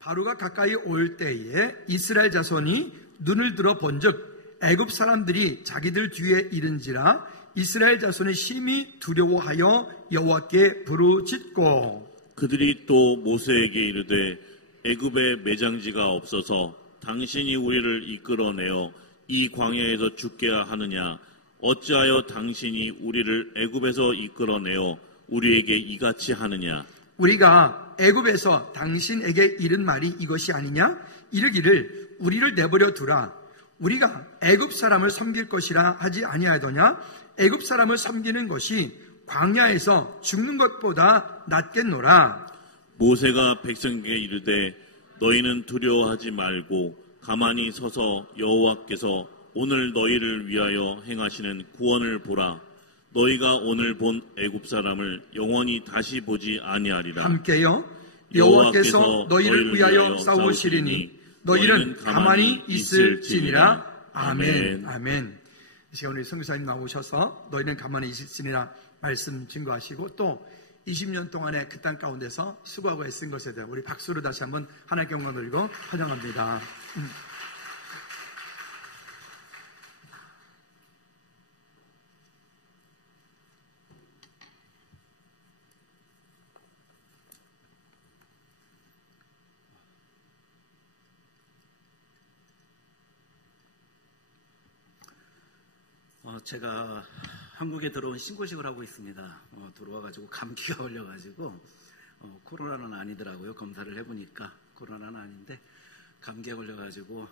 바로가 가까이 올 때에 이스라엘 자손이 눈을 들어 본즉 애굽 사람들이 자기들 뒤에 이른지라 이스라엘 자손의 심히 두려워하여 여호와께 부르짖고 그들이 또 모세에게 이르되 애굽에 매장지가 없어서 당신이 우리를 이끌어내어 이 광야에서 죽게 하느냐 어찌하여 당신이 우리를 애굽에서 이끌어내어 우리에게 이같이 하느냐 우리가 애굽에서 당신에게 이른 말이 이것이 아니냐 이르기를 우리를 내버려 두라 우리가 애굽 사람을 섬길 것이라 하지 아니하더냐 애굽 사람을 섬기는 것이 광야에서 죽는 것보다 낫겠노라. 모세가 백성에게 이르되 너희는 두려워하지 말고 가만히 서서 여호와께서 오늘 너희를 위하여 행하시는 구원을 보라. 너희가 오늘 본 애굽 사람을 영원히 다시 보지 아니하리라. 함께요. 여호와께서 너희를 위하여 싸우시리니 너희는 가만히 있을지니라. 아멘. 아멘. 이 시간 우리 선교사님 나오셔서 너희는 가만히 있을지니라 말씀 증거하시고 또 20년 동안의 그 땅 가운데서 수고하고 애쓴 것에 대해 우리 박수로 다시 한번 하나님께 영광 돌리고 환영합니다. 제가 한국에 들어온 신고식을 하고 있습니다. 들어와가지고 감기가 걸려가지고 코로나는 아니더라고요. 검사를 해보니까 코로나는 아닌데 감기에 걸려가지고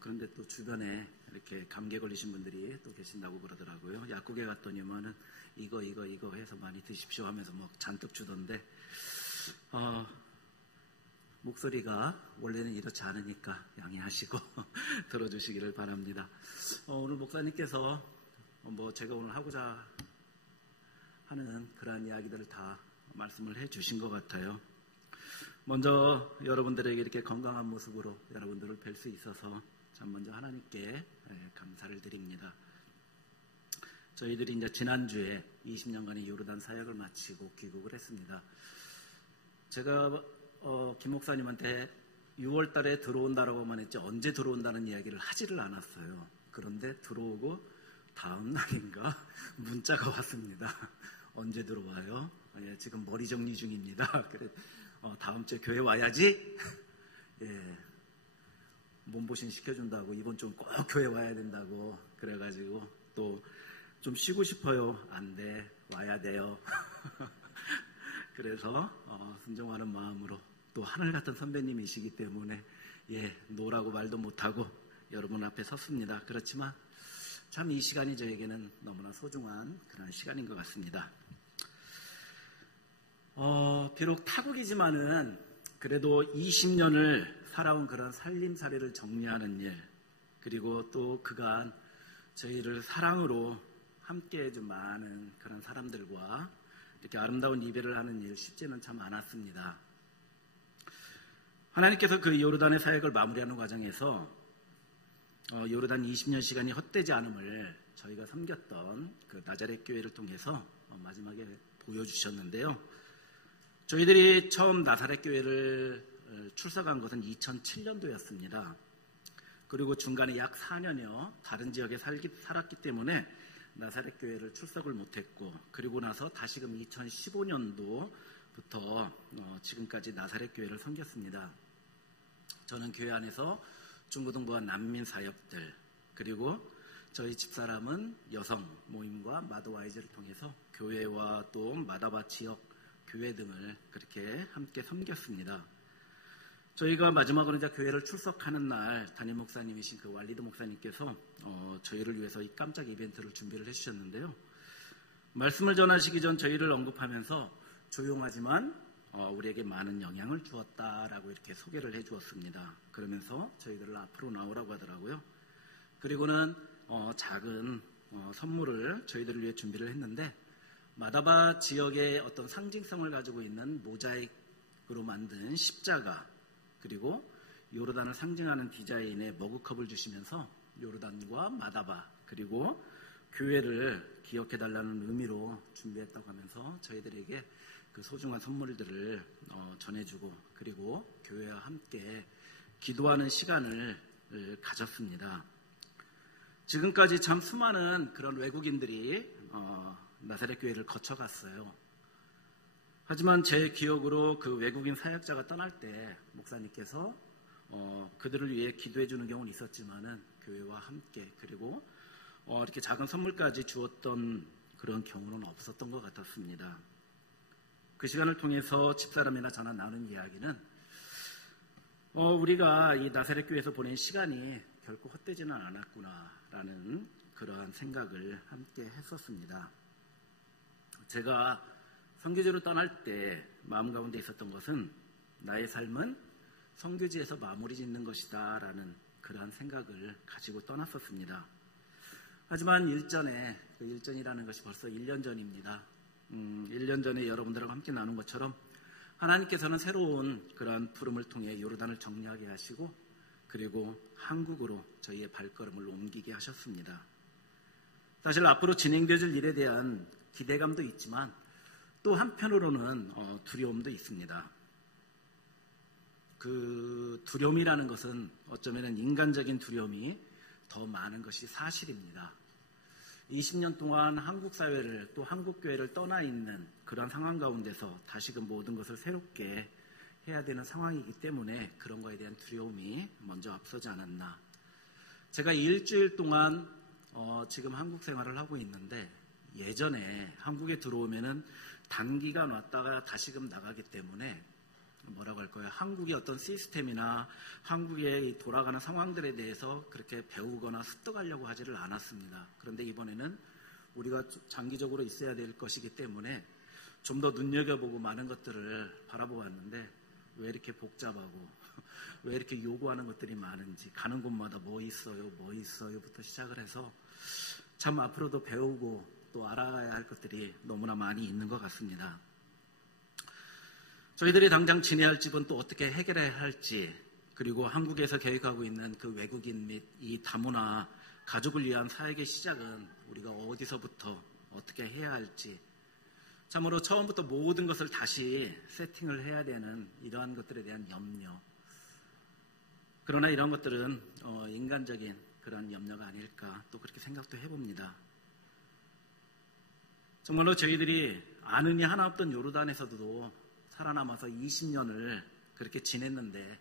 그런데 또 주변에 이렇게 감기에 걸리신 분들이 또 계신다고 그러더라고요. 약국에 갔더니만은 이거 해서 많이 드십시오 하면서 뭐 잔뜩 주던데 목소리가 원래는 이렇지 않으니까 양해하시고 들어주시기를 바랍니다. 오늘 목사님께서 제가 오늘 하고자 하는 그러한 이야기들을 다 말씀을 해 주신 것 같아요. 먼저 여러분들에게 이렇게 건강한 모습으로 여러분들을 뵐 수 있어서 참 먼저 하나님께 감사를 드립니다. 저희들이 이제 지난주에 20년간의 요르단 사역을 마치고 귀국을 했습니다. 제가 김 목사님한테 6월 달에 들어온다라고만 했지 언제 들어온다는 이야기를 하지를 않았어요. 그런데 들어오고 다음 날인가 문자가 왔습니다. 언제 들어와요? 지금 머리 정리 중입니다. 그래, 다음 주에 교회 와야지. 몸보신 시켜준다고 이번 주는 꼭 교회 와야 된다고 그래가지고 또 좀 쉬고 싶어요. 안 돼, 와야 돼요. 그래서 순종하는 마음으로 또 하늘 같은 선배님이시기 때문에 노라고 말도 못하고 여러분 앞에 섰습니다. 그렇지만 참 이 시간이 저에게는 너무나 소중한 그런 시간인 것 같습니다. 비록 타국이지만은 그래도 20년을 살아온 그런 살림살이를 정리하는 일, 그리고 또 그간 저희를 사랑으로 함께 해준 많은 그런 사람들과 이렇게 아름다운 이별을 하는 일 쉽지는 참 않았습니다. 하나님께서 그 요르단의 사역을 마무리하는 과정에서 요르단 20년 시간이 헛되지 않음을 저희가 섬겼던 그 나자렛 교회를 통해서 마지막에 보여주셨는데요. 저희들이 처음 나사렛 교회를 출석한 것은 2007년도였습니다. 그리고 중간에 약 4년여 다른 지역에 살았기 때문에 나사렛 교회를 출석을 못했고, 그리고 나서 다시금 2015년도부터 지금까지 나사렛 교회를 섬겼습니다. 저는 교회 안에서 중고등부와 난민 사역들, 그리고 저희 집사람은 여성 모임과 마더와이즈를 통해서 교회와 또 마다바 지역 교회 등을 그렇게 함께 섬겼습니다. 저희가 마지막으로 이제 교회를 출석하는 날 담임 목사님이신 그 왈리드 목사님께서 저희를 위해서 이 깜짝 이벤트를 준비를 해주셨는데요. 말씀을 전하시기 전 저희를 언급하면서 조용하지만 우리에게 많은 영향을 주었다라고 이렇게 소개를 해주었습니다. 그러면서 저희들을 앞으로 나오라고 하더라고요. 그리고는 작은 선물을 저희들을 위해 준비를 했는데, 마다바 지역의 어떤 상징성을 가지고 있는 모자이크로 만든 십자가, 그리고 요르단을 상징하는 디자인의 머그컵을 주시면서 요르단과 마다바 그리고 교회를 기억해달라는 의미로 준비했다고 하면서 저희들에게 그 소중한 선물들을 전해주고 그리고 교회와 함께 기도하는 시간을 가졌습니다. 지금까지 참 수많은 그런 외국인들이 나사렛 교회를 거쳐갔어요. 하지만 제 기억으로 그 외국인 사역자가 떠날 때 목사님께서 그들을 위해 기도해 주는 경우는 있었지만은 교회와 함께 그리고 이렇게 작은 선물까지 주었던 그런 경우는 없었던 것 같았습니다. 그 시간을 통해서 집사람이나 저나 나눈 이야기는 우리가 이 나사렛 교회에서 보낸 시간이 결코 헛되지는 않았구나라는 그러한 생각을 함께 했었습니다. 제가 선교지로 떠날 때 마음 가운데 있었던 것은 나의 삶은 선교지에서 마무리 짓는 것이다 라는 그러한 생각을 가지고 떠났었습니다. 하지만 그 일전이라는 것이 벌써 1년 전입니다. 1년 전에 여러분들하고 함께 나눈 것처럼 하나님께서는 새로운 그러한 부름을 통해 요르단을 정리하게 하시고 그리고 한국으로 저희의 발걸음을 옮기게 하셨습니다. 사실 앞으로 진행되어질 일에 대한 기대감도 있지만 또 한편으로는 두려움도 있습니다. 그 두려움이라는 것은 어쩌면 인간적인 두려움이 더 많은 것이 사실입니다. 20년 동안 한국 사회를 또 한국 교회를 떠나 있는 그런 상황 가운데서 다시금 모든 것을 새롭게 해야 되는 상황이기 때문에 그런 거에 대한 두려움이 먼저 앞서지 않았나. 제가 일주일 동안 지금 한국 생활을 하고 있는데 예전에 한국에 들어오면은 단기간 왔다가 다시금 나가기 때문에 뭐라고 할까요? 한국의 어떤 시스템이나 한국의 돌아가는 상황들에 대해서 그렇게 배우거나 습득하려고 하지를 않았습니다. 그런데 이번에는 우리가 장기적으로 있어야 될 것이기 때문에 좀 더 눈여겨보고 많은 것들을 바라보았는데 왜 이렇게 복잡하고 왜 이렇게 요구하는 것들이 많은지 가는 곳마다 뭐 있어요부터 시작을 해서 참 앞으로도 배우고 또 알아가야 할 것들이 너무나 많이 있는 것 같습니다. 저희들이 당장 지내야 할 집은 또 어떻게 해결해야 할지 그리고 한국에서 계획하고 있는 그 외국인 및 이 다문화 가족을 위한 사역의 시작은 우리가 어디서부터 어떻게 해야 할지 참으로 처음부터 모든 것을 다시 세팅을 해야 되는 이러한 것들에 대한 염려 그러나 이런 것들은 인간적인 그런 염려가 아닐까 또 그렇게 생각도 해봅니다. 정말로 저희들이 아는이 하나 없던 요르단에서도 살아남아서 20년을 그렇게 지냈는데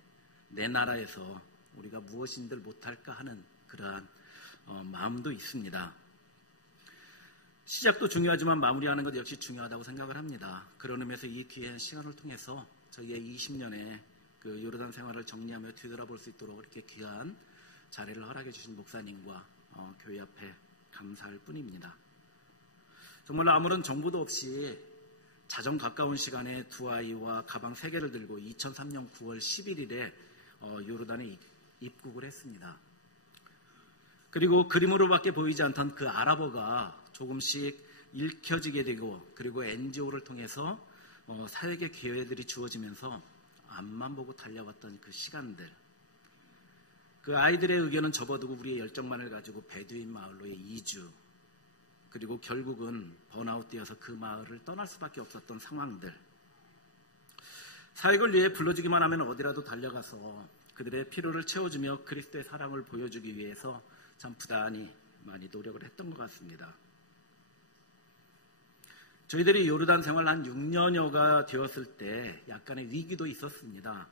내 나라에서 우리가 무엇인들 못할까 하는 그러한 마음도 있습니다. 시작도 중요하지만 마무리하는 것 역시 중요하다고 생각을 합니다. 그런 의미에서 이 귀한 시간을 통해서 저희의 20년의 그 요르단 생활을 정리하며 뒤돌아볼 수 있도록 이렇게 귀한 자리를 허락해 주신 목사님과 교회 앞에 감사할 뿐입니다. 정말로 아무런 정보도 없이 자정 가까운 시간에 두 아이와 가방 3개를 들고 2003년 9월 11일에 요르단에 입국을 했습니다. 그리고 그림으로밖에 보이지 않던 그 아랍어가 조금씩 읽혀지게 되고 그리고 NGO를 통해서 사역의 기회들이 주어지면서 앞만 보고 달려왔던 그 시간들 그 아이들의 의견은 접어두고 우리의 열정만을 가지고 베두인 마을로의 이주 그리고 결국은 번아웃되어서 그 마을을 떠날 수밖에 없었던 상황들 사역을 위해 불러주기만 하면 어디라도 달려가서 그들의 피로를 채워주며 그리스도의 사랑을 보여주기 위해서 참 부단히 많이 노력을 했던 것 같습니다. 저희들이 요르단 생활 한 6년여가 되었을 때 약간의 위기도 있었습니다.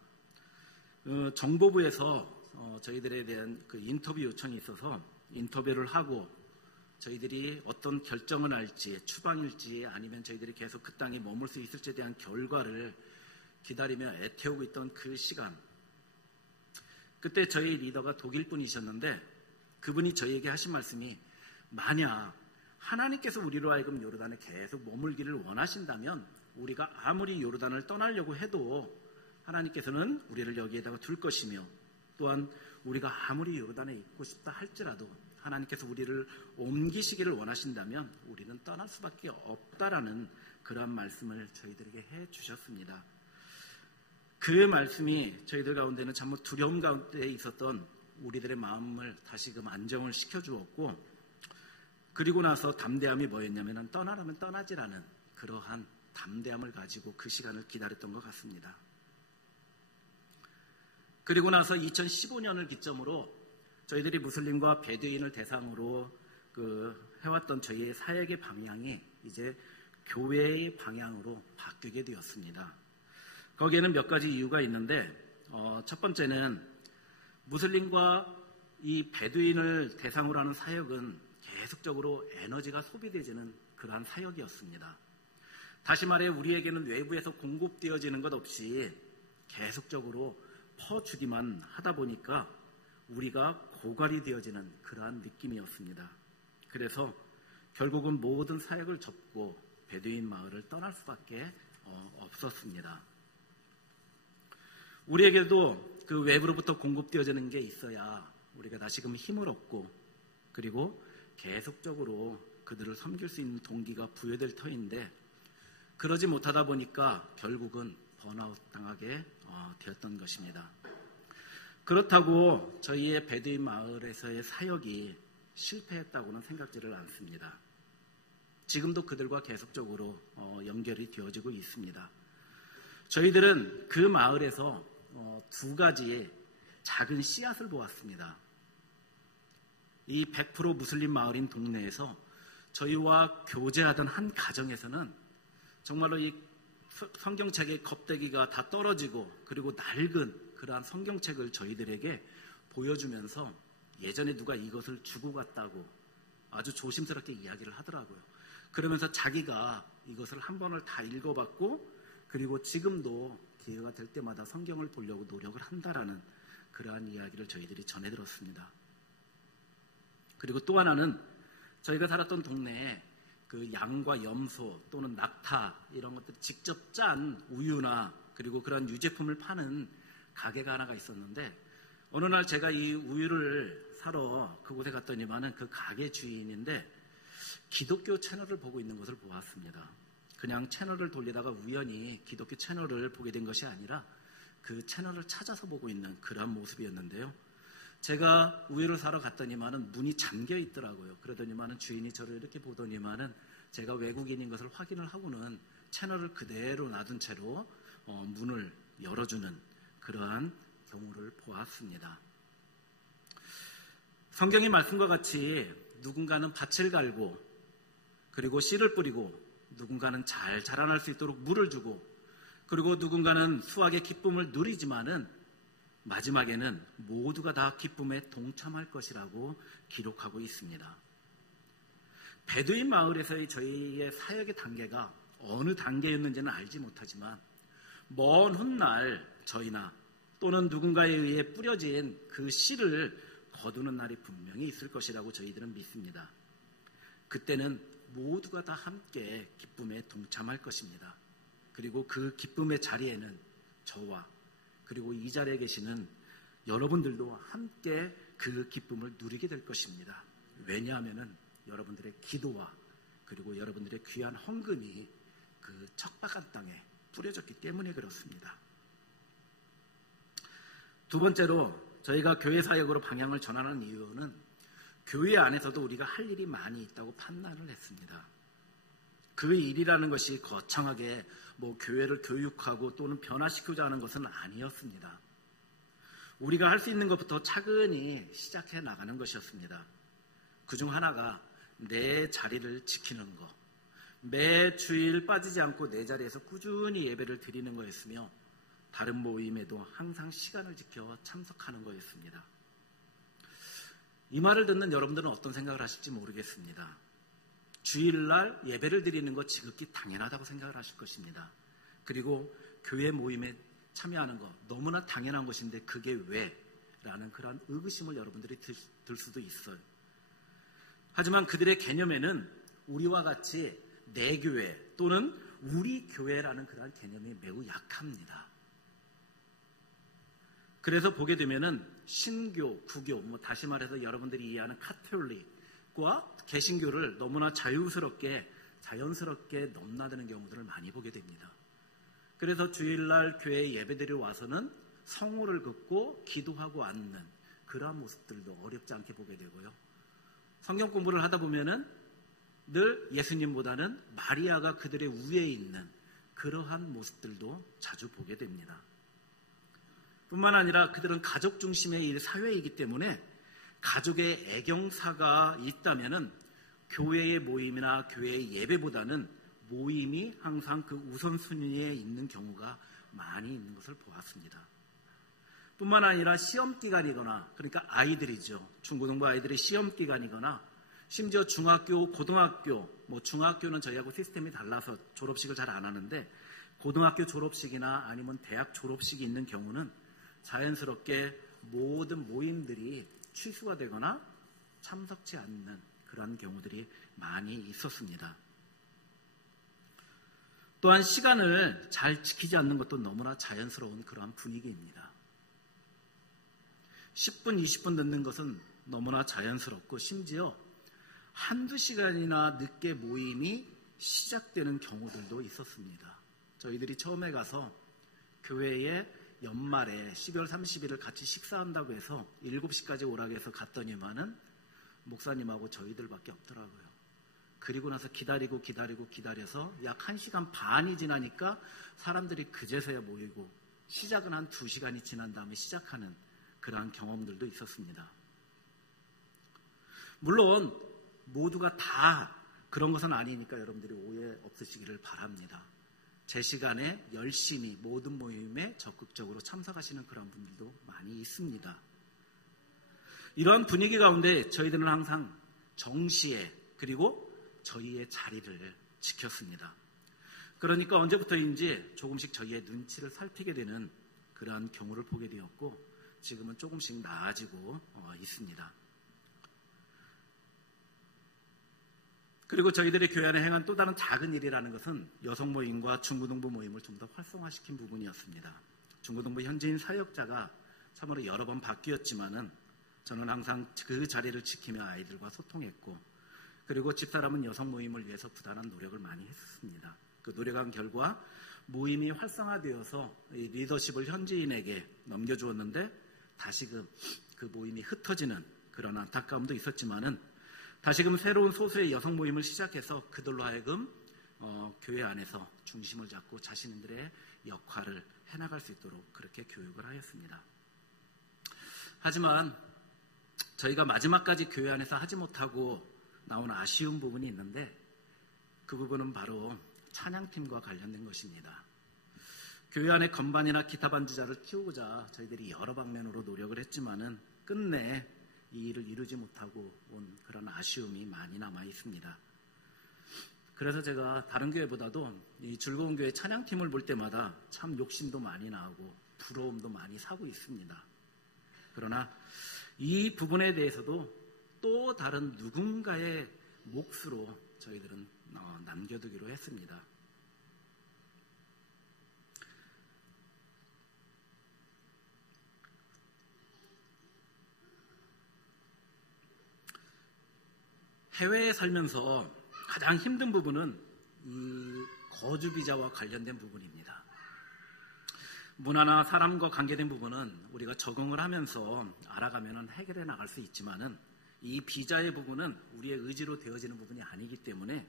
정보부에서 저희들에 대한 그 인터뷰 요청이 있어서 인터뷰를 하고 저희들이 어떤 결정을 할지 추방일지 아니면 저희들이 계속 그 땅에 머물 수 있을지에 대한 결과를 기다리며 애태우고 있던 그 시간 그때 저희 리더가 독일 분이셨는데 그분이 저희에게 하신 말씀이 만약 하나님께서 우리로 하여금 요르단에 계속 머물기를 원하신다면 우리가 아무리 요르단을 떠나려고 해도 하나님께서는 우리를 여기에다가 둘 것이며 또한 우리가 아무리 요르단에 있고 싶다 할지라도 하나님께서 우리를 옮기시기를 원하신다면 우리는 떠날 수밖에 없다라는 그러한 말씀을 저희들에게 해 주셨습니다. 그 말씀이 저희들 가운데는 참 두려움 가운데 있었던 우리들의 마음을 다시금 안정을 시켜주었고 그리고 나서 담대함이 뭐였냐면 떠나라면 떠나지라는 그러한 담대함을 가지고 그 시간을 기다렸던 것 같습니다. 그리고 나서 2015년을 기점으로 저희들이 무슬림과 베두인을 대상으로 해왔던 저희의 사역의 방향이 이제 교회의 방향으로 바뀌게 되었습니다. 거기에는 몇 가지 이유가 있는데 첫 번째는 무슬림과 이 베두인을 대상으로 하는 사역은 계속적으로 에너지가 소비되지는 그러한 사역이었습니다. 다시 말해 우리에게는 외부에서 공급되어지는 것 없이 계속적으로 퍼주기만 하다 보니까 우리가 고갈이 되어지는 그러한 느낌이었습니다. 그래서 결국은 모든 사역을 접고 베두인 마을을 떠날 수밖에 없었습니다. 우리에게도 그 외부로부터 공급되어지는 게 있어야 우리가 다시금 힘을 얻고 그리고 계속적으로 그들을 섬길 수 있는 동기가 부여될 터인데 그러지 못하다 보니까 결국은 번아웃 당하게 되었던 것입니다. 그렇다고 저희의 베두인 마을에서의 사역이 실패했다고는 생각지를 않습니다. 지금도 그들과 계속적으로 연결이 되어지고 있습니다. 저희들은 그 마을에서 두 가지의 작은 씨앗을 보았습니다. 이 100% 무슬림 마을인 동네에서 저희와 교제하던 한 가정에서는 정말로 이 성경책의 껍데기가 다 떨어지고 그리고 낡은 그러한 성경책을 저희들에게 보여주면서 예전에 누가 이것을 주고 갔다고 아주 조심스럽게 이야기를 하더라고요. 그러면서 자기가 이것을 한 번을 다 읽어봤고 그리고 지금도 기회가 될 때마다 성경을 보려고 노력을 한다라는 그러한 이야기를 저희들이 전해 들었습니다. 그리고 또 하나는 저희가 살았던 동네에 그 양과 염소 또는 낙타 이런 것들 직접 짠 우유나 그리고 그런 유제품을 파는 가게가 하나가 있었는데 어느 날 제가 이 우유를 사러 그곳에 갔더니만은 그 가게 주인인데 기독교 채널을 보고 있는 것을 보았습니다. 그냥 채널을 돌리다가 우연히 기독교 채널을 보게 된 것이 아니라 그 채널을 찾아서 보고 있는 그런 모습이었는데요. 제가 우유를 사러 갔더니만은 문이 잠겨 있더라고요. 그러더니만은 주인이 저를 이렇게 보더니만은 제가 외국인인 것을 확인을 하고는 채널을 그대로 놔둔 채로 문을 열어주는 그러한 경우를 보았습니다. 성경의 말씀과 같이 누군가는 밭을 갈고 그리고 씨를 뿌리고 누군가는 잘 자라날 수 있도록 물을 주고 그리고 누군가는 수확의 기쁨을 누리지만은 마지막에는 모두가 다 기쁨에 동참할 것이라고 기록하고 있습니다. 베두인 마을에서의 저희의 사역의 단계가 어느 단계였는지는 알지 못하지만 먼 훗날 저희나 또는 누군가에 의해 뿌려진 그 씨를 거두는 날이 분명히 있을 것이라고 저희들은 믿습니다. 그때는 모두가 다 함께 기쁨에 동참할 것입니다. 그리고 그 기쁨의 자리에는 저와 그리고 이 자리에 계시는 여러분들도 함께 그 기쁨을 누리게 될 것입니다. 왜냐하면 여러분들의 기도와 그리고 여러분들의 귀한 헌금이 그 척박한 땅에 뿌려졌기 때문에 그렇습니다. 두 번째로 저희가 교회 사역으로 방향을 전하는 이유는 교회 안에서도 우리가 할 일이 많이 있다고 판단을 했습니다. 그 일이라는 것이 거창하게 교회를 교육하고 또는 변화시키자 하는 것은 아니었습니다. 우리가 할 수 있는 것부터 차근히 시작해 나가는 것이었습니다. 그중 하나가 내 자리를 지키는 것, 매 주일 빠지지 않고 내 자리에서 꾸준히 예배를 드리는 거였으며 다른 모임에도 항상 시간을 지켜 참석하는 거였습니다. 이 말을 듣는 여러분들은 어떤 생각을 하실지 모르겠습니다. 주일날 예배를 드리는 것 지극히 당연하다고 생각을 하실 것입니다. 그리고 교회 모임에 참여하는 것 너무나 당연한 것인데 그게 왜? 라는 그런 의구심을 여러분들이 들 수도 있어요. 하지만 그들의 개념에는 우리와 같이 내 교회 또는 우리 교회라는 그런 개념이 매우 약합니다. 그래서 보게 되면은 신교, 구교, 다시 말해서 여러분들이 이해하는 카톨릭과 개신교를 너무나 자연스럽게 넘나드는 경우들을 많이 보게 됩니다. 그래서 주일날 교회에 예배드리러 와서는 성호를 긋고 기도하고 앉는 그러한 모습들도 어렵지 않게 보게 되고요. 성경 공부를 하다 보면은 늘 예수님보다는 마리아가 그들의 위에 있는 그러한 모습들도 자주 보게 됩니다. 뿐만 아니라 그들은 가족 중심의 사회이기 때문에 가족의 애경사가 있다면은 교회의 모임이나 교회의 예배보다는 모임이 항상 그 우선순위에 있는 경우가 많이 있는 것을 보았습니다. 뿐만 아니라 시험기간이거나, 그러니까 아이들이죠. 중고등부 아이들의 시험기간이거나, 심지어 중학교, 고등학교, 중학교는 저희하고 시스템이 달라서 졸업식을 잘 안 하는데, 고등학교 졸업식이나 아니면 대학 졸업식이 있는 경우는 자연스럽게 모든 모임들이 취소가 되거나 참석치 않는 그런 경우들이 많이 있었습니다. 또한 시간을 잘 지키지 않는 것도 너무나 자연스러운 그러한 분위기입니다. 10분, 20분 늦는 것은 너무나 자연스럽고 심지어 한두 시간이나 늦게 모임이 시작되는 경우들도 있었습니다. 저희들이 처음에 가서 교회에 연말에 12월 30일을 같이 식사한다고 해서 7시까지 오라고 해서 갔더니만은 목사님하고 저희들밖에 없더라고요. 그리고 나서 기다려서 약 1시간 반이 지나니까 사람들이 그제서야 모이고 시작은 한 2시간이 지난 다음에 시작하는 그러한 경험들도 있었습니다. 물론 모두가 다 그런 것은 아니니까 여러분들이 오해 없으시기를 바랍니다. 제 시간에 열심히 모든 모임에 적극적으로 참석하시는 그런 분들도 많이 있습니다. 이러한 분위기 가운데 저희들은 항상 정시에 그리고 저희의 자리를 지켰습니다. 그러니까 언제부터인지 조금씩 저희의 눈치를 살피게 되는 그러한 경우를 보게 되었고 지금은 조금씩 나아지고 있습니다. 그리고 저희들이 교회 안에 행한 또 다른 작은 일이라는 것은 여성 모임과 중고등부 모임을 좀 더 활성화시킨 부분이었습니다. 중고등부 현지인 사역자가 참으로 여러 번 바뀌었지만은 저는 항상 그 자리를 지키며 아이들과 소통했고 그리고 집사람은 여성 모임을 위해서 부단한 노력을 많이 했습니다. 그 노력한 결과 모임이 활성화되어서 이 리더십을 현지인에게 넘겨주었는데 다시금 그 모임이 흩어지는 그런 안타까움도 있었지만은 다시금 새로운 소수의 여성 모임을 시작해서 그들로 하여금 교회 안에서 중심을 잡고 자신들의 역할을 해나갈 수 있도록 그렇게 교육을 하였습니다. 하지만 저희가 마지막까지 교회 안에서 하지 못하고 나온 아쉬운 부분이 있는데 그 부분은 바로 찬양팀과 관련된 것입니다. 교회 안에 건반이나 기타 반주자를 키우고자 저희들이 여러 방면으로 노력을 했지만은 끝내 이 일을 이루지 못하고 온 그런 아쉬움이 많이 남아 있습니다. 그래서 제가 다른 교회보다도 이 즐거운 교회 찬양팀을 볼 때마다 참 욕심도 많이 나고 부러움도 많이 사고 있습니다. 그러나 이 부분에 대해서도 또 다른 누군가의 몫으로 저희들은 남겨두기로 했습니다. 해외에 살면서 가장 힘든 부분은 이 거주 비자와 관련된 부분입니다. 문화나 사람과 관계된 부분은 우리가 적응을 하면서 알아가면 해결해 나갈 수 있지만은 이 비자의 부분은 우리의 의지로 되어지는 부분이 아니기 때문에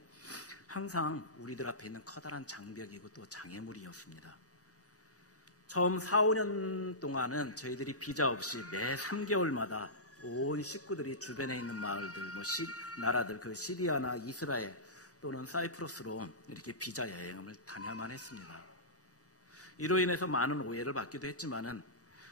항상 우리들 앞에 있는 커다란 장벽이고 또 장애물이었습니다. 처음 4, 5년 동안은 저희들이 비자 없이 매 3개월마다 온 식구들이 주변에 있는 마을들, 나라들, 그 시리아나 이스라엘 또는 사이프러스로 이렇게 비자 여행을 다녀야만 했습니다. 이로 인해서 많은 오해를 받기도 했지만은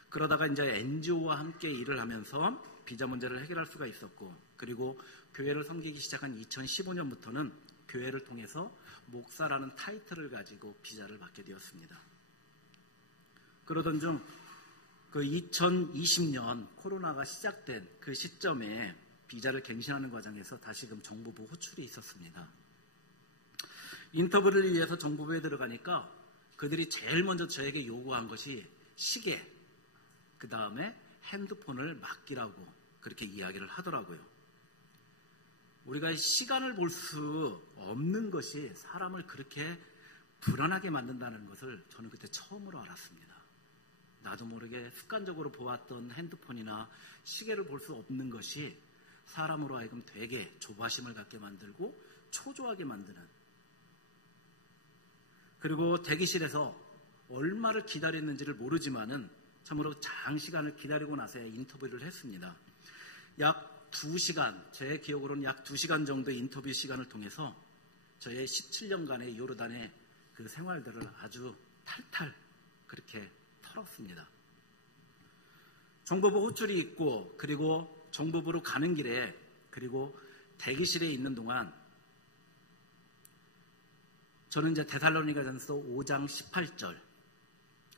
그러다가 이제 NGO와 함께 일을 하면서 비자 문제를 해결할 수가 있었고 그리고 교회를 섬기기 시작한 2015년부터는 교회를 통해서 목사라는 타이틀을 가지고 비자를 받게 되었습니다. 그러던 중 그 2020년 코로나가 시작된 그 시점에 비자를 갱신하는 과정에서 다시금 정부부 호출이 있었습니다. 인터뷰를 위해서 정부부에 들어가니까 그들이 제일 먼저 저에게 요구한 것이 시계, 그 다음에 핸드폰을 맡기라고 그렇게 이야기를 하더라고요. 우리가 시간을 볼 수 없는 것이 사람을 그렇게 불안하게 만든다는 것을 저는 그때 처음으로 알았습니다. 나도 모르게 습관적으로 보았던 핸드폰이나 시계를 볼 수 없는 것이 사람으로 하여금 되게 조바심을 갖게 만들고 초조하게 만드는 그리고 대기실에서 얼마를 기다렸는지를 모르지만은 참으로 장시간을 기다리고 나서야 인터뷰를 했습니다. 약 2시간, 제 기억으로는 약 2시간 정도의 인터뷰 시간을 통해서 저의 17년간의 요르단의 그 생활들을 아주 탈탈 그렇게 털었습니다. 정보부 호출이 있고, 그리고 정보부로 가는 길에, 그리고 대기실에 있는 동안 저는 이제 데살로니가전서 5장 18절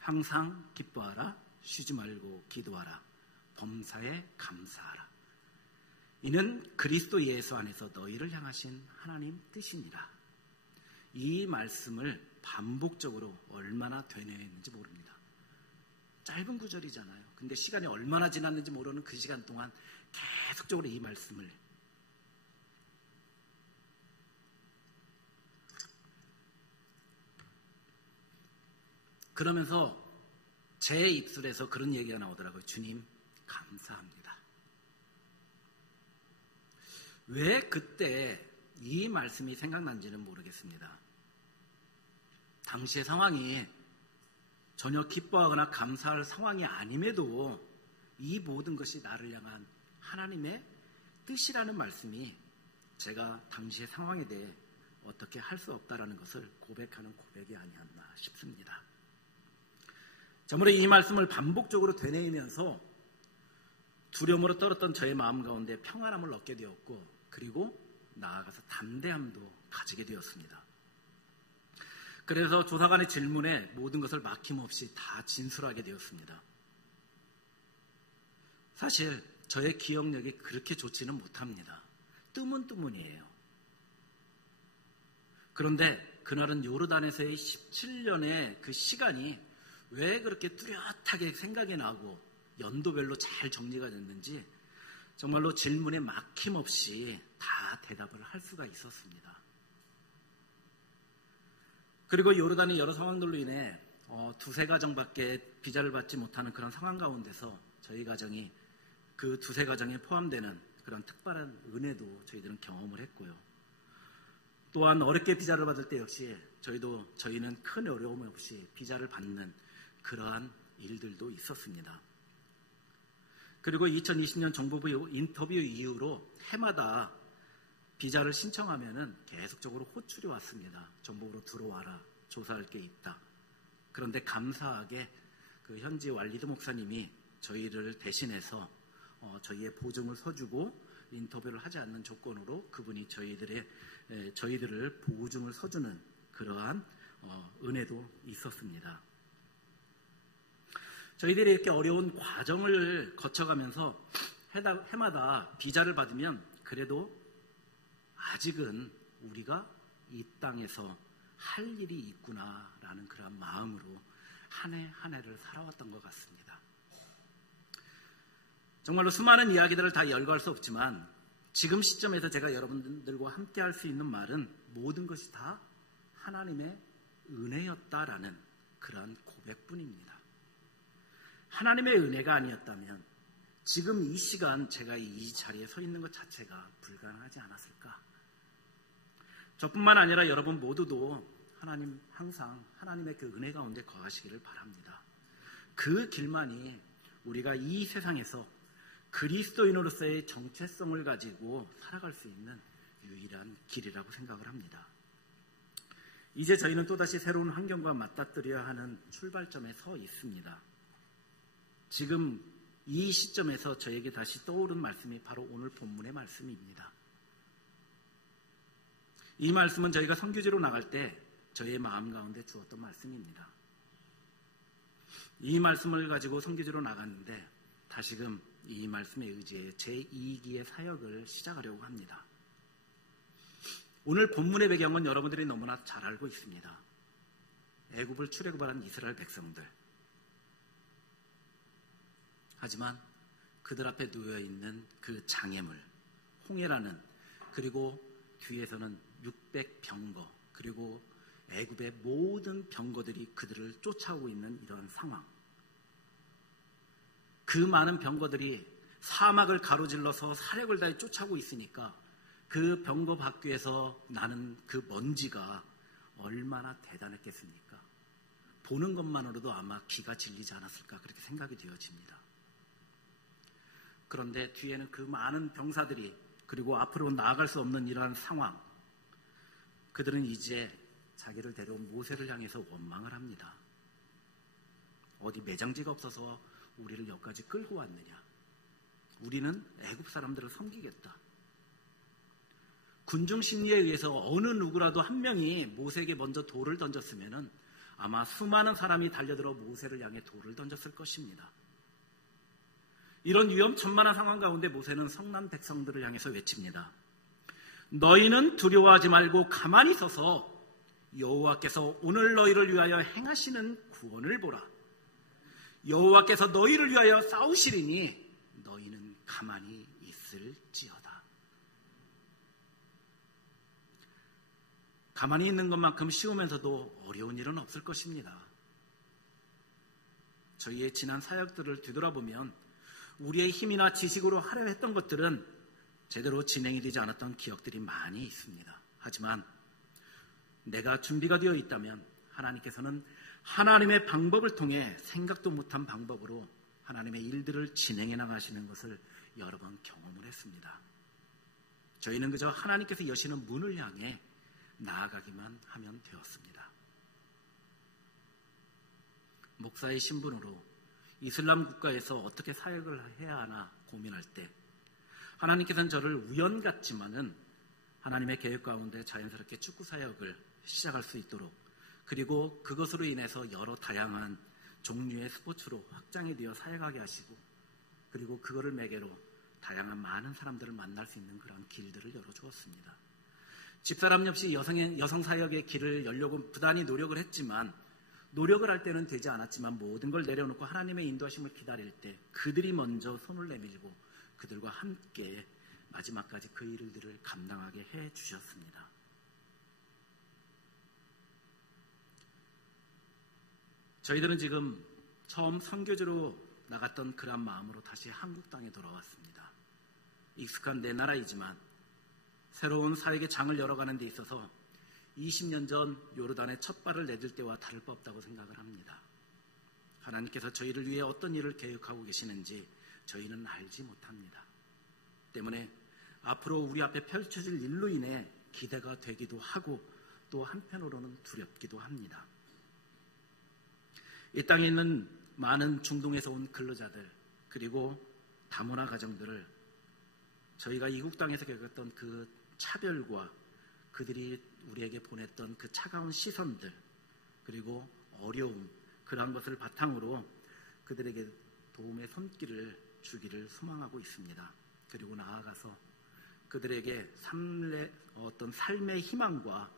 항상 기뻐하라, 쉬지 말고 기도하라, 범사에 감사하라. 이는 그리스도 예수 안에서 너희를 향하신 하나님 뜻이니라. 이 말씀을 반복적으로 얼마나 되뇌었는지 모릅니다. 짧은 구절이잖아요. 근데 시간이 얼마나 지났는지 모르는 그 시간 동안 계속적으로 이 말씀을 그러면서 제 입술에서 그런 얘기가 나오더라고요. 주님, 감사합니다. 왜 그때 이 말씀이 생각난지는 모르겠습니다. 당시의 상황이 전혀 기뻐하거나 감사할 상황이 아님에도 이 모든 것이 나를 향한 하나님의 뜻이라는 말씀이 제가 당시의 상황에 대해 어떻게 할 수 없다라는 것을 고백하는 고백이 아니었나 싶습니다. 저물에 이 말씀을 반복적으로 되뇌이면서 두려움으로 떨었던 저의 마음 가운데 평안함을 얻게 되었고, 그리고 나아가서 담대함도 가지게 되었습니다. 그래서 조사관의 질문에 모든 것을 막힘없이 다 진술하게 되었습니다. 사실 저의 기억력이 그렇게 좋지는 못합니다. 뜨문뜨문이에요. 그런데 그날은 요르단에서의 17년의 그 시간이 왜 그렇게 뚜렷하게 생각이 나고 연도별로 잘 정리가 됐는지 정말로 질문에 막힘없이 다 대답을 할 수가 있었습니다. 그리고 요르단의 여러 상황들로 인해 두세 가정밖에 비자를 받지 못하는 그런 상황 가운데서 저희 가정이 그 두세 가정에 포함되는 그런 특별한 은혜도 저희들은 경험을 했고요. 또한 어렵게 비자를 받을 때 역시 저희는 큰 어려움 없이 비자를 받는 그러한 일들도 있었습니다. 그리고 2020년 정부부 인터뷰 이후로 해마다 비자를 신청하면은 계속적으로 호출이 왔습니다. 정부로 들어와라, 조사할 게 있다. 그런데 감사하게 그 현지 왈리드 목사님이 저희를 대신해서 저희의 보증을 서주고 인터뷰를 하지 않는 조건으로 그분이 저희들을 보증을 서주는 그러한 은혜도 있었습니다. 저희들이 이렇게 어려운 과정을 거쳐가면서 해마다 비자를 받으면 그래도 아직은 우리가 이 땅에서 할 일이 있구나라는 그런 마음으로 한 해 한 해를 살아왔던 것 같습니다. 정말로 수많은 이야기들을 다 열거할 수 없지만 지금 시점에서 제가 여러분들과 함께 할 수 있는 말은 모든 것이 다 하나님의 은혜였다라는 그런 고백뿐입니다. 하나님의 은혜가 아니었다면 지금 이 시간 제가 이 자리에 서 있는 것 자체가 불가능하지 않았을까? 저뿐만 아니라 여러분 모두도 하나님 항상 하나님의 그 은혜 가운데 거하시기를 바랍니다. 그 길만이 우리가 이 세상에서 그리스도인으로서의 정체성을 가지고 살아갈 수 있는 유일한 길이라고 생각을 합니다. 이제 저희는 또다시 새로운 환경과 맞닥뜨려야 하는 출발점에 서 있습니다. 지금 이 시점에서 저에게 다시 떠오른 말씀이 바로 오늘 본문의 말씀입니다. 이 말씀은 저희가 선교지로 나갈 때 저희의 마음 가운데 주었던 말씀입니다. 이 말씀을 가지고 선교지로 나갔는데 다시금 이 말씀에 의지해 제2기의 사역을 시작하려고 합니다. 오늘 본문의 배경은 여러분들이 너무나 잘 알고 있습니다. 애굽을 출애굽한 이스라엘 백성들. 하지만 그들 앞에 놓여있는 그 장애물, 홍해라는, 그리고 뒤에서는 600병거, 그리고 애굽의 모든 병거들이 그들을 쫓아오고 있는 이런 상황. 그 많은 병거들이 사막을 가로질러서 사력을 다해 쫓아오고 있으니까 그 병거 밖에서 나는 그 먼지가 얼마나 대단했겠습니까? 보는 것만으로도 아마 기가 질리지 않았을까 그렇게 생각이 되어집니다. 그런데 뒤에는 그 많은 병사들이 그리고 앞으로 나아갈 수 없는 이러한 상황, 그들은 이제 자기를 데려온 모세를 향해서 원망을 합니다. 어디 매장지가 없어서 우리를 여기까지 끌고 왔느냐? 우리는 애굽 사람들을 섬기겠다. 군중 심리에 의해서 어느 누구라도 한 명이 모세에게 먼저 돌을 던졌으면 아마 수많은 사람이 달려들어 모세를 향해 돌을 던졌을 것입니다. 이런 위험천만한 상황 가운데 모세는 성난 백성들을 향해서 외칩니다. 너희는 두려워하지 말고 가만히 서서 여호와께서 오늘 너희를 위하여 행하시는 구원을 보라. 여호와께서 너희를 위하여 싸우시리니 너희는 가만히 있을지어다. 가만히 있는 것만큼 쉬우면서도 어려운 일은 없을 것입니다. 저희의 지난 사역들을 뒤돌아보면 우리의 힘이나 지식으로 하려 했던 것들은 제대로 진행이 되지 않았던 기억들이 많이 있습니다. 하지만 내가 준비가 되어 있다면 하나님께서는 하나님의 방법을 통해 생각도 못한 방법으로 하나님의 일들을 진행해 나가시는 것을 여러 번 경험을 했습니다. 저희는 그저 하나님께서 여시는 문을 향해 나아가기만 하면 되었습니다. 목사의 신분으로 이슬람 국가에서 어떻게 사역을 해야 하나 고민할 때 하나님께서는 저를 우연 같지만은 하나님의 계획 가운데 자연스럽게 축구 사역을 시작할 수 있도록, 그리고 그것으로 인해서 여러 다양한 종류의 스포츠로 확장이 되어 사역하게 하시고, 그리고 그거를 매개로 다양한 많은 사람들을 만날 수 있는 그런 길들을 열어주었습니다. 집사람 역시 여성 사역의 길을 열려고 부단히 노력을 했지만, 노력을 할 때는 되지 않았지만 모든 걸 내려놓고 하나님의 인도하심을 기다릴 때 그들이 먼저 손을 내밀고 그들과 함께 마지막까지 그 일들을 감당하게 해주셨습니다. 저희들은 지금 처음 선교지로 나갔던 그런 마음으로 다시 한국 땅에 돌아왔습니다. 익숙한 내 나라이지만 새로운 사역의 장을 열어가는 데 있어서 20년 전 요르단에 첫 발을 내딜 때와 다를 바 없다고 생각을 합니다. 하나님께서 저희를 위해 어떤 일을 계획하고 계시는지 저희는 알지 못합니다. 때문에 앞으로 우리 앞에 펼쳐질 일로 인해 기대가 되기도 하고 또 한편으로는 두렵기도 합니다. 이 땅에 있는 많은 중동에서 온 근로자들, 그리고 다문화 가정들을 저희가 이국 땅에서 겪었던 그 차별과 그들이 우리에게 보냈던 그 차가운 시선들, 그리고 어려움, 그러한 것을 바탕으로 그들에게 도움의 손길을 주기를 소망하고 있습니다. 그리고 나아가서 그들에게 어떤 삶의 희망과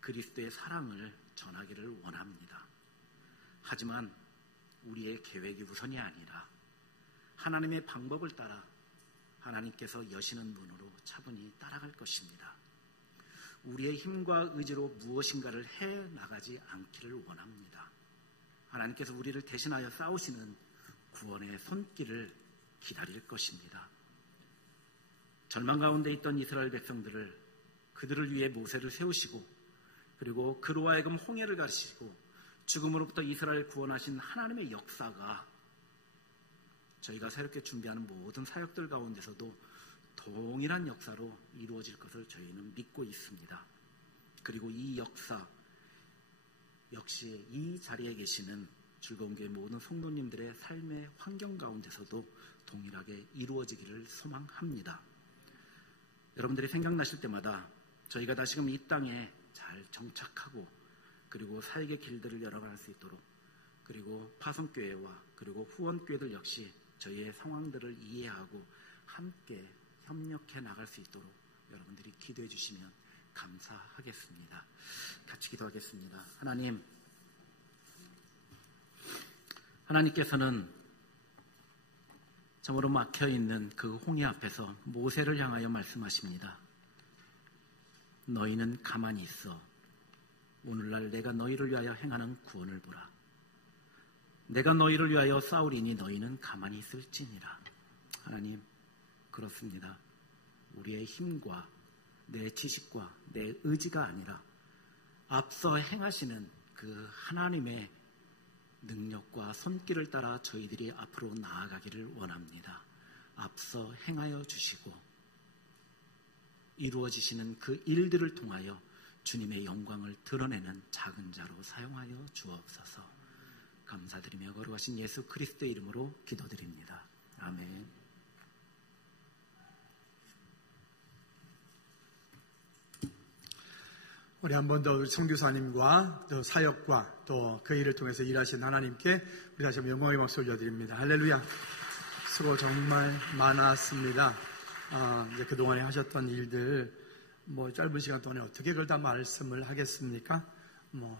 그리스도의 사랑을 전하기를 원합니다. 하지만 우리의 계획이 우선이 아니라 하나님의 방법을 따라 하나님께서 여시는 문으로 차분히 따라갈 것입니다. 우리의 힘과 의지로 무엇인가를 해 나가지 않기를 원합니다. 하나님께서 우리를 대신하여 싸우시는 구원의 손길을 기다릴 것입니다. 절망 가운데 있던 이스라엘 백성들을, 그들을 위해 모세를 세우시고, 그리고 그로 하여금 홍해를 가르치시고 죽음으로부터 이스라엘을 구원하신 하나님의 역사가 저희가 새롭게 준비하는 모든 사역들 가운데서도 동일한 역사로 이루어질 것을 저희는 믿고 있습니다. 그리고 이 역사 역시 이 자리에 계시는 즐거운교회 모든 성도님들의 삶의 환경 가운데서도 동일하게 이루어지기를 소망합니다. 여러분들이 생각나실 때마다 저희가 다시금 이 땅에 잘 정착하고 그리고 사역의 길들을 열어갈 수 있도록, 그리고 파송교회와 그리고 후원교회들 역시 저희의 상황들을 이해하고 함께 협력해 나갈 수 있도록 여러분들이 기도해 주시면 감사하겠습니다. 같이 기도하겠습니다. 하나님께서는 참으로 막혀있는 그 홍해 앞에서 모세를 향하여 말씀하십니다. 너희는 가만히 있어. 오늘날 내가 너희를 위하여 행하는 구원을 보라. 내가 너희를 위하여 싸우리니 너희는 가만히 있을지니라. 하나님, 그렇습니다. 우리의 힘과 내 지식과 내 의지가 아니라 앞서 행하시는 그 하나님의 능력과 손길을 따라 저희들이 앞으로 나아가기를 원합니다. 앞서 행하여 주시고 이루어지시는 그 일들을 통하여 주님의 영광을 드러내는 작은 자로 사용하여 주옵소서. 감사드리며 거룩하신 예수 그리스도의 이름으로 기도드립니다. 아멘. 우리 한 번 더 선교사님과 또 사역과 또 그 일을 통해서 일하신 하나님께 우리 다시 한번 영광의 박수 올려드립니다. 할렐루야. 수고 정말 많았습니다. 이제 그동안에 하셨던 일들 짧은 시간 동안에 어떻게 그걸 다 말씀을 하겠습니까?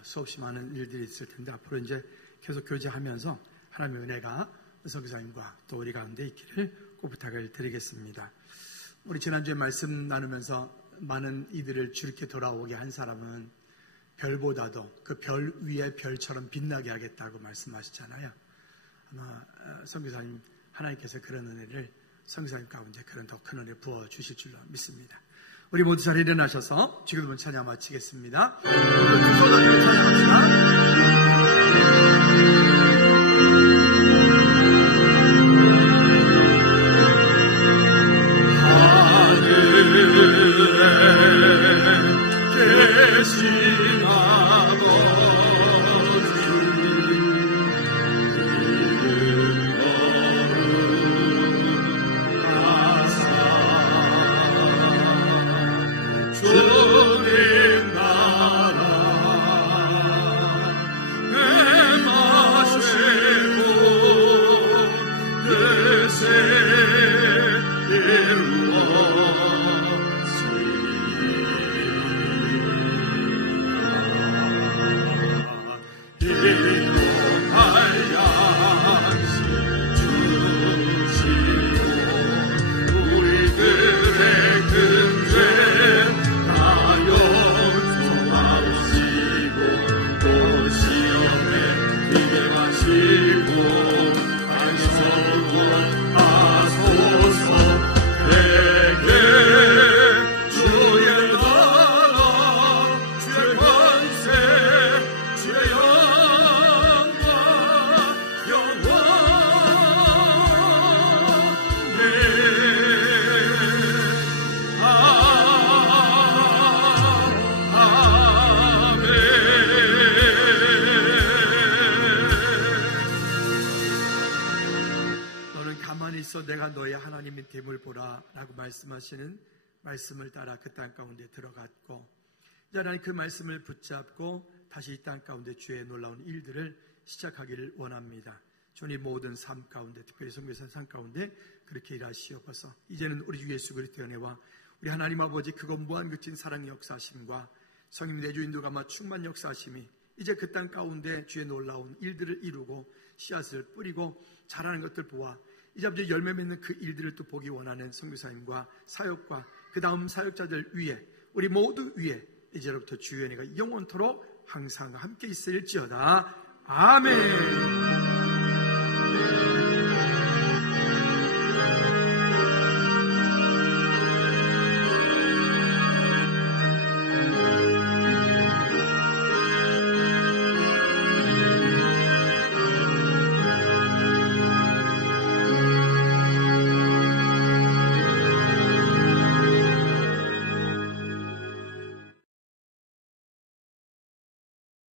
수없이 많은 일들이 있을 텐데 앞으로 이제 계속 교제하면서 하나님의 은혜가 선교사님과 또 우리 가운데 있기를 꼭 부탁을 드리겠습니다. 우리 지난주에 말씀 나누면서 많은 이들을 주께 돌아오게 한 사람은 별보다도 그 별 위에 별처럼 빛나게 하겠다고 말씀하시잖아요. 아마 선교사님 하나님께서 그런 은혜를 선교사님 가운데 그런 더 큰 은혜 부어주실 줄로 믿습니다. 우리 모두 잘 일어나셔서 지금부터 찬양 마치겠습니다. 두 손을 들고 찬양합시다. 계신 아버지 이름 거룩하사 주님 나라 행하시고 뜻을 내가 너의 하나님의 됨을 보라 라고 말씀하시는 말씀을 따라 그 땅 가운데 들어갔고 이제 하나님 그 말씀을 붙잡고 다시 이 땅 가운데 주의 놀라운 일들을 시작하기를 원합니다. 주님 모든 삶 가운데 특별히 선교사 삶 가운데 그렇게 일하시옵소서. 이제는 우리 주 예수 그리스도의 은혜와 우리 하나님 아버지 그것 무한 그친 사랑의 역사하심과 성님 내주 인도감화 충만 역사하심이 이제 그 땅 가운데 주의 놀라운 일들을 이루고 씨앗을 뿌리고 자라는 것들 보아 이제 아버지 열매 맺는 그 일들을 또 보기 원하는 선교사님과 사역과 그 다음 사역자들 위에 우리 모두 위에 이제로부터 주의 은혜가 영원토록 항상 함께 있을지어다. 아멘.